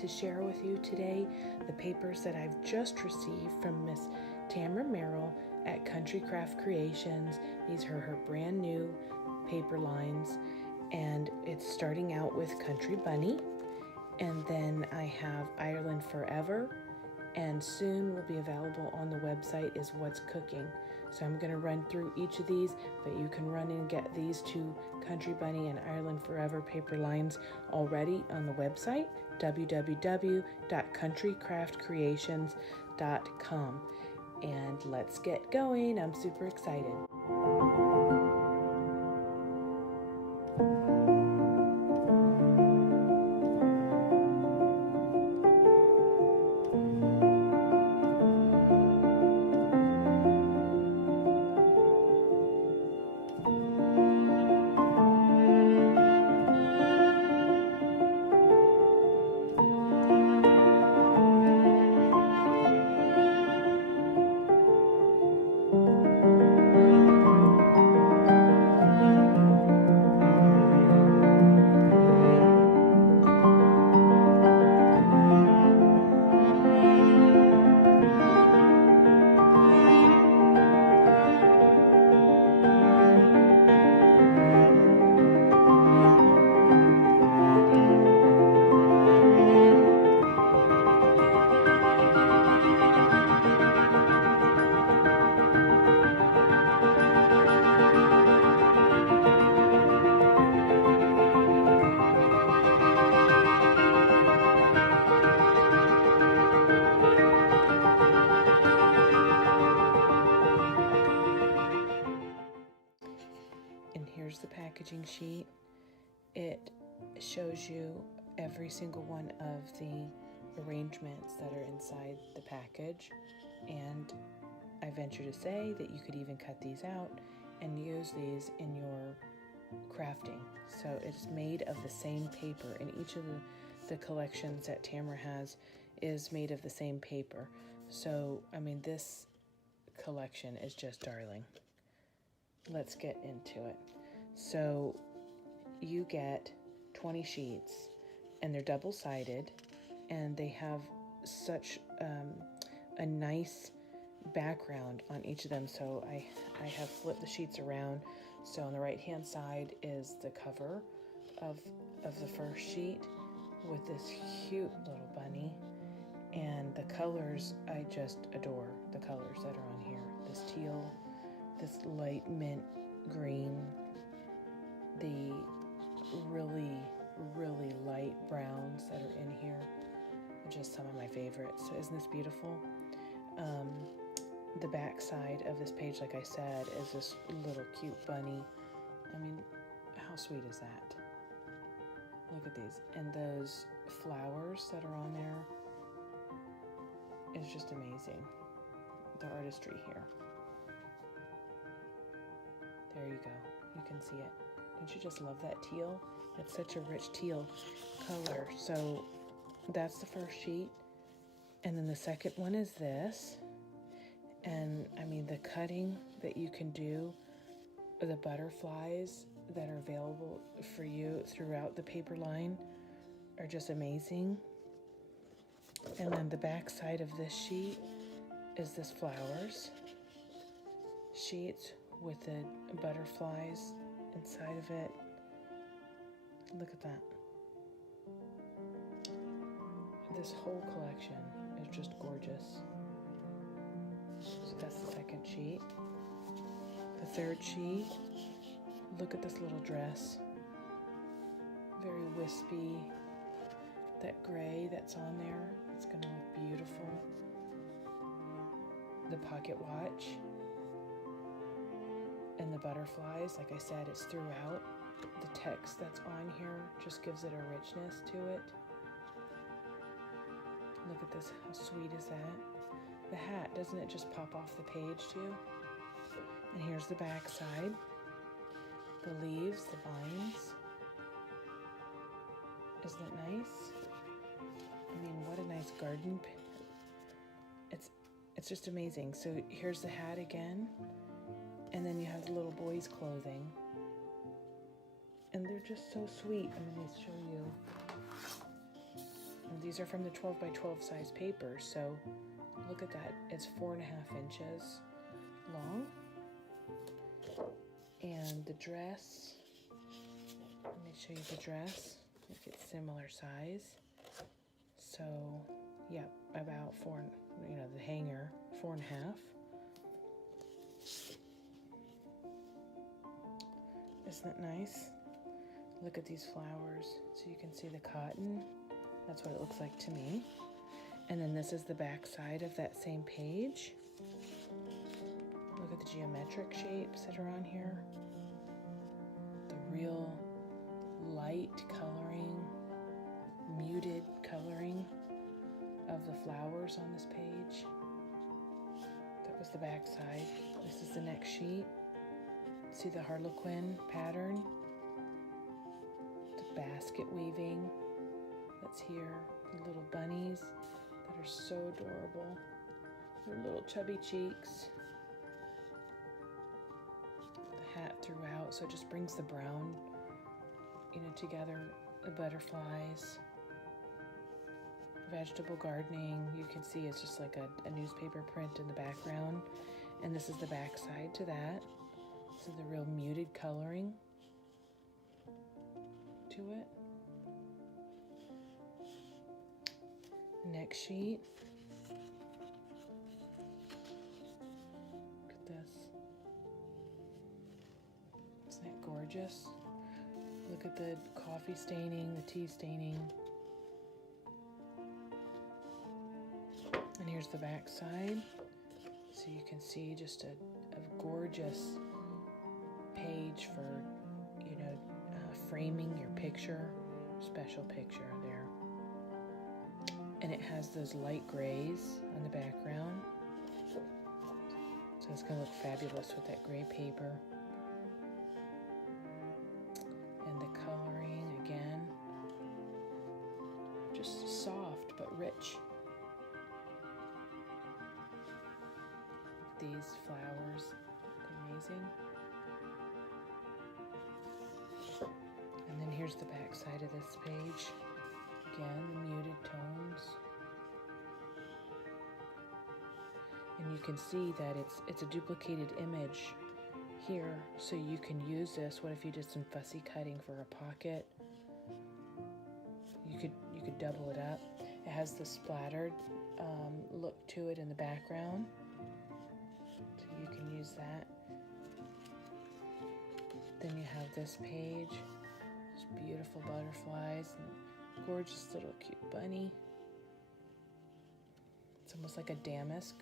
to share with you today the papers that I've just received from Miss Tamara Merrill at Country Craft Creations. These are her brand new paper lines, and it's starting out with Country Bunny, and then I have Ireland Forever, and soon will be available on the website is What's Cooking. So I'm going to run through each of these, but you can run and get these two Country Bunny and Ireland Forever paper lines already on the website, www.countrycraftcreations.com. And let's get going. I'm super excited. Here's the packaging sheet. It shows you every single one of the arrangements that are inside the package, and I venture to say that you could even cut these out and use these in your crafting. So it's made of the same paper, and each of the collections that Tamara has is made of the same paper. So, I mean, this collection is just darling. Let's get into it. So you get 20 sheets, and they're double-sided, and they have such a nice background on each of them. So I have flipped the sheets around. So on the right-hand side is the cover of the first sheet with this cute little bunny, and the colors, I just adore the colors that are on here. This teal, this light mint green, the really, really light browns that are in here are just some of my favorites. So isn't this beautiful? The back side of this page, like I said, is this little cute bunny. I mean, how sweet is that? Look at these. And those flowers that are on there is just amazing. The artistry here. There you go. You can see it. Don't you just love that teal? It's such a rich teal color. So that's the first sheet. And then the second one is this. And I mean, the cutting that you can do, the butterflies that are available for you throughout the paper line are just amazing. And then the back side of this sheet is this flowers sheet with the butterflies inside of it. Look at that. This whole collection is just gorgeous. So that's the second sheet. The third sheet, look at this little dress. Very wispy. That gray that's on there, it's gonna look beautiful. The pocket watch and the butterflies, like I said, it's throughout. The text that's on here just gives it a richness to it. Look at this, how sweet is that? The hat, doesn't it just pop off the page too? And here's the back side. The leaves, the vines. Isn't it nice? I mean, what a nice garden. It's just amazing. So here's the hat again. And then you have the little boy's clothing. And they're just so sweet. I'm going to show you. These are from the 12 by 12 size paper, so look at that. It's 4.5 inches long. And the dress, let me show you the dress. It's similar size. So, yeah, about 4, the hanger, 4.5. Isn't that nice? Look at these flowers. So you can see the cotton. That's what it looks like to me. And then this is the back side of that same page. Look at the geometric shapes that are on here. The real light coloring, muted coloring of the flowers on this page. That was the back side. This is the next sheet. See the harlequin pattern? The basket weaving that's here. The little bunnies that are so adorable. Their little chubby cheeks. The hat throughout, so it just brings the brown, together. The butterflies. Vegetable gardening. You can see it's just like a newspaper print in the background. And this is the back side to that. So the real muted coloring to it. Next sheet. Look at this. Isn't that gorgeous? Look at the coffee staining, the tea staining. And here's the back side. So you can see just a gorgeous page for, framing your picture, special picture there. And it has those light grays on the background. So it's going to look fabulous with that gray paper. And the coloring, again, just soft but rich. These flowers, they're amazing. And then here's the back side of this page. Again, the muted tones. And you can see that it's a duplicated image here, so you can use this. What if you did some fussy cutting for a pocket? You could double it up. It has the splattered look to it in the background, so you can use that. Then you have this page. There's beautiful butterflies and gorgeous little cute bunny. It's almost like a damask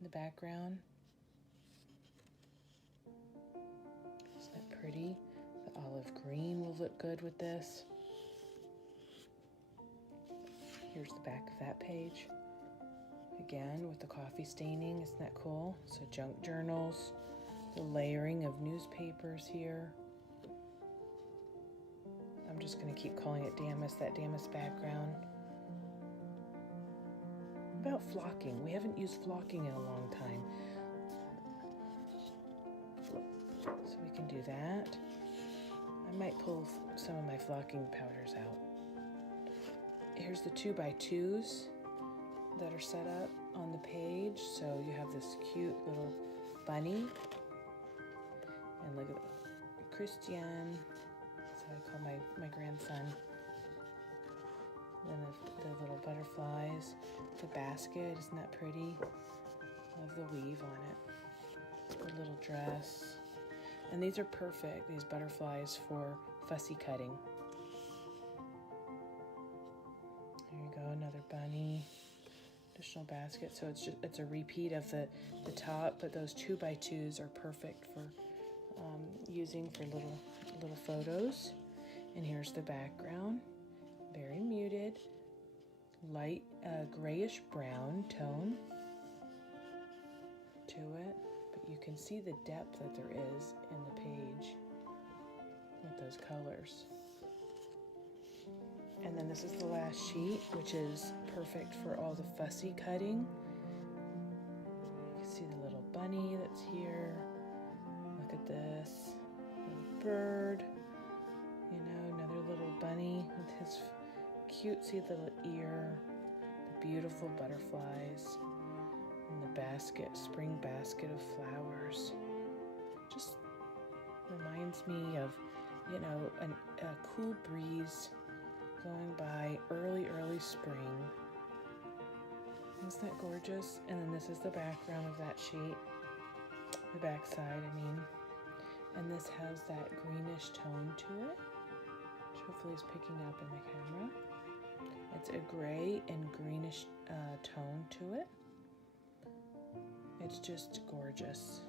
in the background. Isn't that pretty? The olive green will look good with this. Here's the back of that page. Again, with the coffee staining. Isn't that cool? So junk journals, the layering of newspapers here. I'm just going to keep calling it damask, that damask background. About flocking. We haven't used flocking in a long time. So we can do that. I might pull some of my flocking powders out. Here's the 2x2s that are set up on the page. So you have this cute little bunny. And look at Christian. That's how I call my grandson. Then the little butterflies. The basket, isn't that pretty? Love the weave on it. The little dress. And these are perfect, these butterflies, for fussy cutting. There you go, another bunny. Additional basket. So it's a repeat of the top, but those 2x2s are perfect for using for little photos. And here's the background. Very muted, light grayish brown tone to it, but you can see the depth that there is in the page with those colors. And then this is the last sheet, which is perfect for all the fussy cutting. You can see the little bunny that's here. Look at this little bird, another little bunny with his cutesy little ear, the beautiful butterflies, and the basket, spring basket of flowers. Just reminds me of, you know, a cool breeze going by, early spring. Isn't that gorgeous? And then this is the background of that sheet, the back side, I mean. And this has that greenish tone to it, which hopefully is picking up in the camera. It's a gray and greenish tone to it. It's just gorgeous.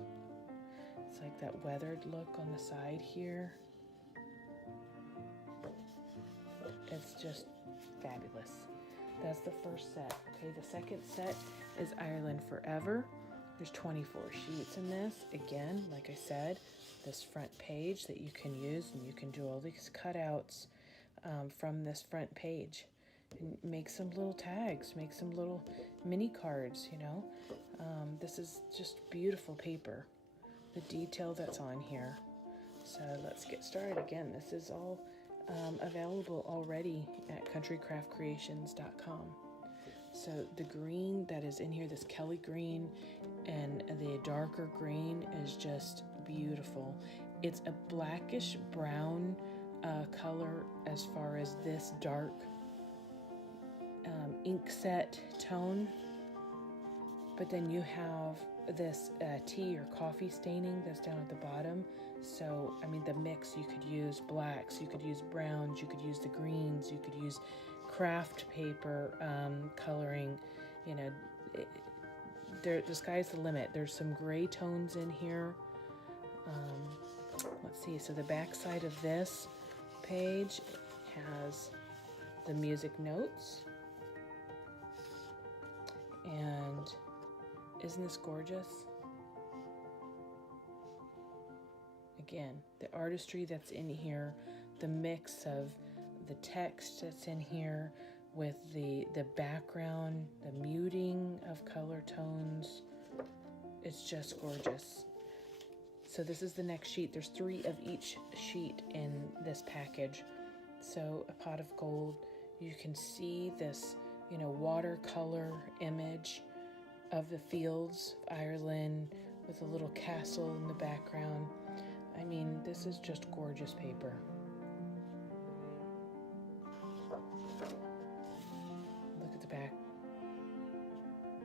It's like that weathered look on the side here. It's just fabulous. That's the first set. Okay, the second set is Ireland Forever. There's 24 sheets in this. Again, like I said, this front page that you can use, and you can do all these cutouts from this front page. And make some little tags, make some little mini cards, you know. This is just beautiful paper, the detail that's on here. So let's get started. Again, this is all available already at countrycraftcreations.com. So the green that is in here, this Kelly green, and the darker green is just beautiful. It's a blackish brown color as far as this dark ink set tone, but then you have this tea or coffee staining that's down at the bottom. So I mean, the mix, you could use blacks, you could use browns, you could use the greens, you could use craft paper coloring, you know. The sky's the limit. There's some gray tones in here. Let's see, so the back side of this page has the music notes. And isn't this gorgeous? Again, the artistry that's in here, the mix of the text that's in here with the background, the muting of color tones. It's just gorgeous. So this is the next sheet. There's 3 of each sheet in this package. So a pot of gold, you can see this, you know, watercolor image of the fields of Ireland with a little castle in the background. I mean, this is just gorgeous paper. Look at the back.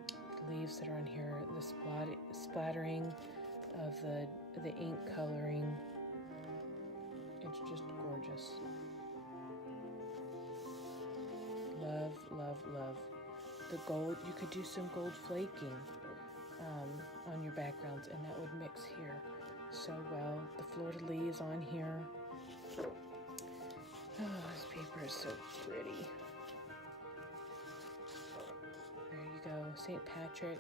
The leaves that are on here, the splattering of the ink coloring. It's just gorgeous. Love, love, love. The gold, you could do some gold flaking on your backgrounds, and that would mix here so well. The fleur-de-lis on here. Oh, this paper is so pretty. There you go, St. Patrick.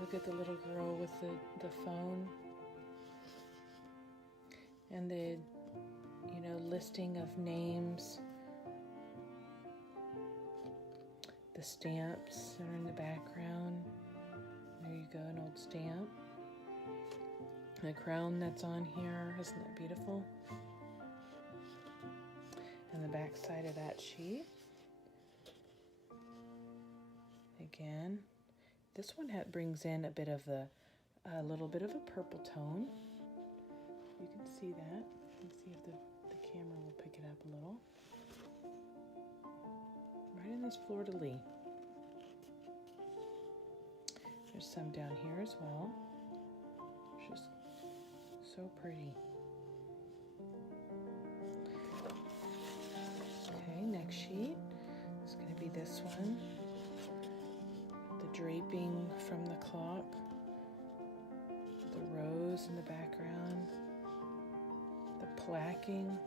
Look at the little girl with the phone. And the, you know, listing of names. The stamps that are in the background. There you go, an old stamp. The crown that's on here, isn't that beautiful? And the back side of that sheet. Again, this one brings in a bit of a little bit of a purple tone. You can see that. Let's see if the camera will pick it up a little. Right in this fleur-de-lis. There's some down here as well. It's just so pretty. Okay, next sheet is going to be this one. The draping from the clock. The rose in the background. The placking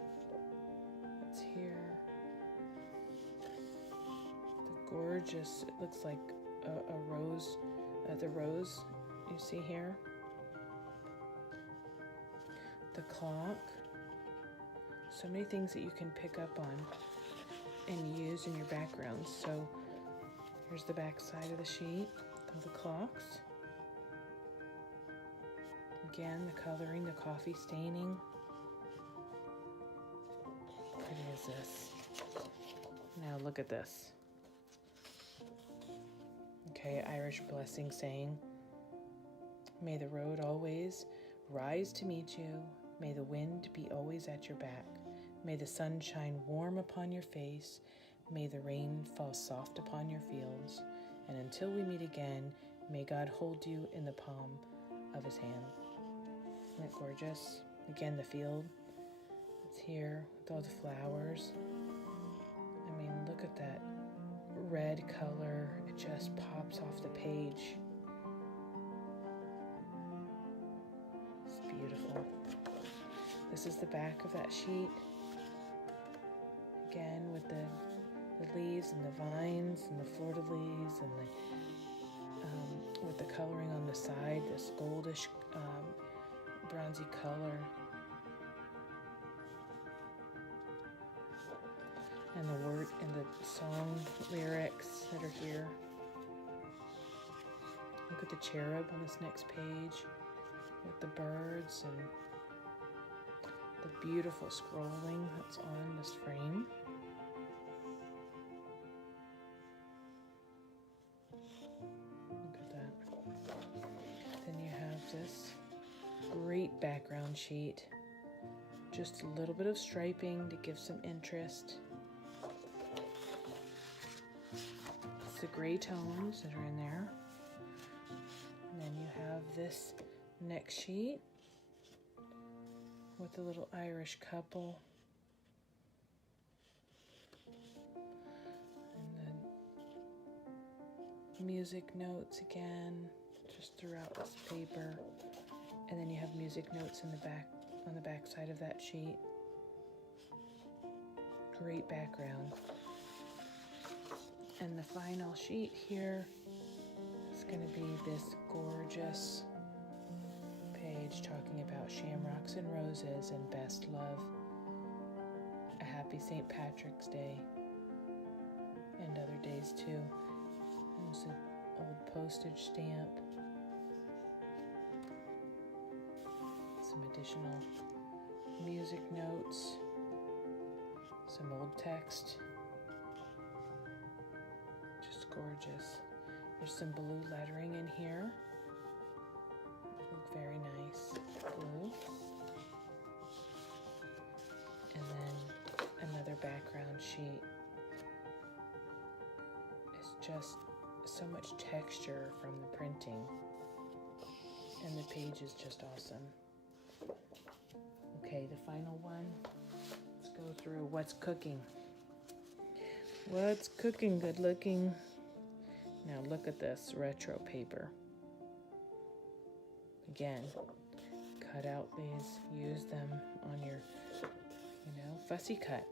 that's here. Gorgeous, it looks like a rose, the rose you see here, the clock, so many things that you can pick up on and use in your background. So here's the back side of the sheet, of the clocks. Again, the coloring, the coffee staining. Pretty as is this? Now look at this. Okay, Irish blessing saying, may the road always rise to meet you. May the wind be always at your back. May the sun shine warm upon your face. May the rain fall soft upon your fields. And until we meet again, may God hold you in the palm of his hand. Isn't that gorgeous? Again, the field. It's here with all the flowers. I mean, look at that red color. It just pops off the page. It's beautiful. This is the back of that sheet. Again, with the leaves and the vines and the fleur-de-lis and with the coloring on the side, this goldish, bronzy color. And the word and the song lyrics that are here. Look at the cherub on this next page with the birds and the beautiful scrolling that's on this frame. Look at that. Then you have this great background sheet. Just a little bit of striping to give some interest. It's the gray tones that are in there. And then you have this next sheet with a little Irish couple. And then music notes again, just throughout this paper. And then you have music notes in the back, on the back side of that sheet. Great background. And the final sheet here is going to be this gorgeous page talking about shamrocks and roses and best love. A happy St. Patrick's Day and other days too. There's an old postage stamp. Some additional music notes. Some old text. Just gorgeous. There's some blue lettering in here. Very nice blue. And then another background sheet. It's just so much texture from the printing. And the page is just awesome. Okay, the final one. Let's go through what's cooking. What's cooking? Good looking. Now look at this retro paper. Again, cut out these, use them on your, fussy cut.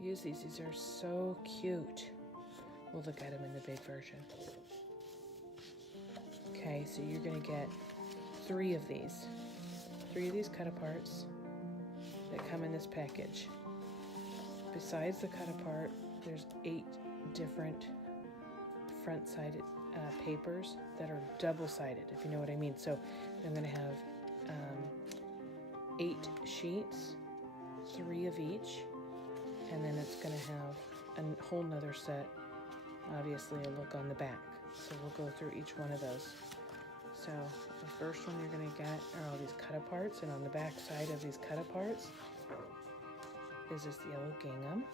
Use these are so cute. We'll look at them in the big version. Okay, so you're gonna get 3 of these cut aparts that come in this package. Besides the cut apart, there's 8 different front-sided papers that are double-sided, if you know what I mean. So I'm going to have 8 sheets, 3 of each, and then it's going to have a whole nother set, obviously a look on the back. So we'll go through each one of those. So the first one you're going to get are all these cut-aparts, and on the back side of these cut-aparts is this yellow gingham.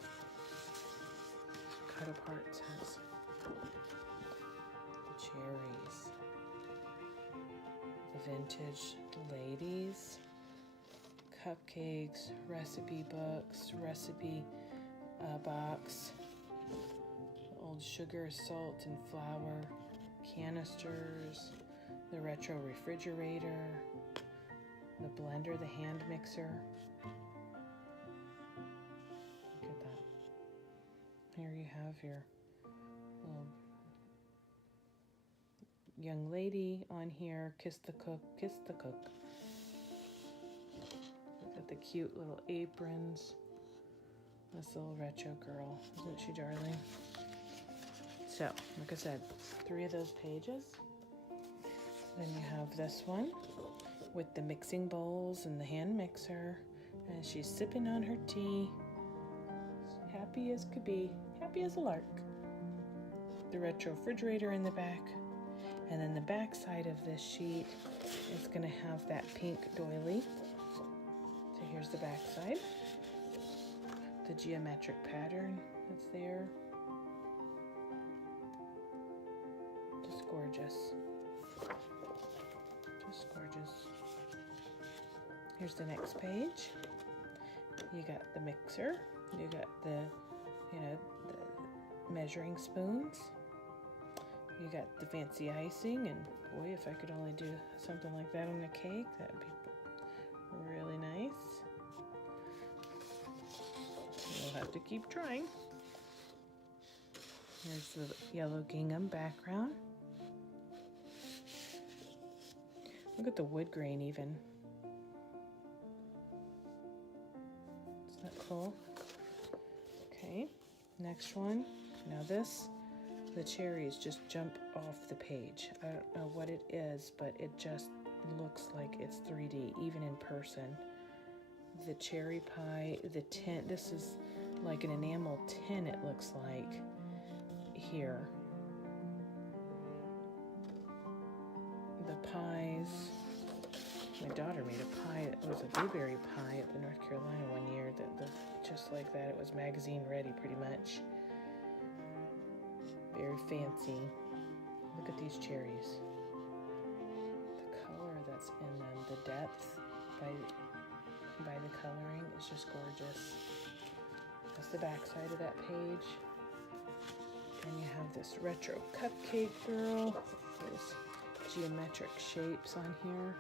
Cut-aparts has cherries, the vintage ladies, cupcakes, recipe books, recipe box, old sugar, salt, and flour, canisters, the retro refrigerator, the blender, the hand mixer. Look at that. Here you have your little young lady on here. Kiss the cook, kiss the cook. Look at the cute little aprons. This little retro girl, isn't she darling? So, like I said, 3 of those pages. Then you have this one with the mixing bowls and the hand mixer, and she's sipping on her tea. happy as could be, happy as a lark. The retro refrigerator in the back. And then the back side of this sheet is going to have that pink doily. So here's the back side. The geometric pattern that's there. Just gorgeous. Just gorgeous. Here's the next page. You got the mixer. You got the, the measuring spoons. You got the fancy icing, and boy, if I could only do something like that on a cake, that would be really nice. We'll have to keep trying. Here's the yellow gingham background. Look at the wood grain even. Isn't that cool? Okay, next one. Now this, the cherries just jump off the page. I don't know what it is, but it just looks like it's 3D, even in person. The cherry pie, the tin, this is like an enamel tin, it looks like, here. The pies. My daughter made a pie, it was a blueberry pie up in North Carolina one year, that just like that. It was magazine ready pretty much. Very fancy. Look at these cherries. The color that's in them, the depth by the coloring is just gorgeous. That's the back side of that page. And you have this retro cupcake girl. There's geometric shapes on here.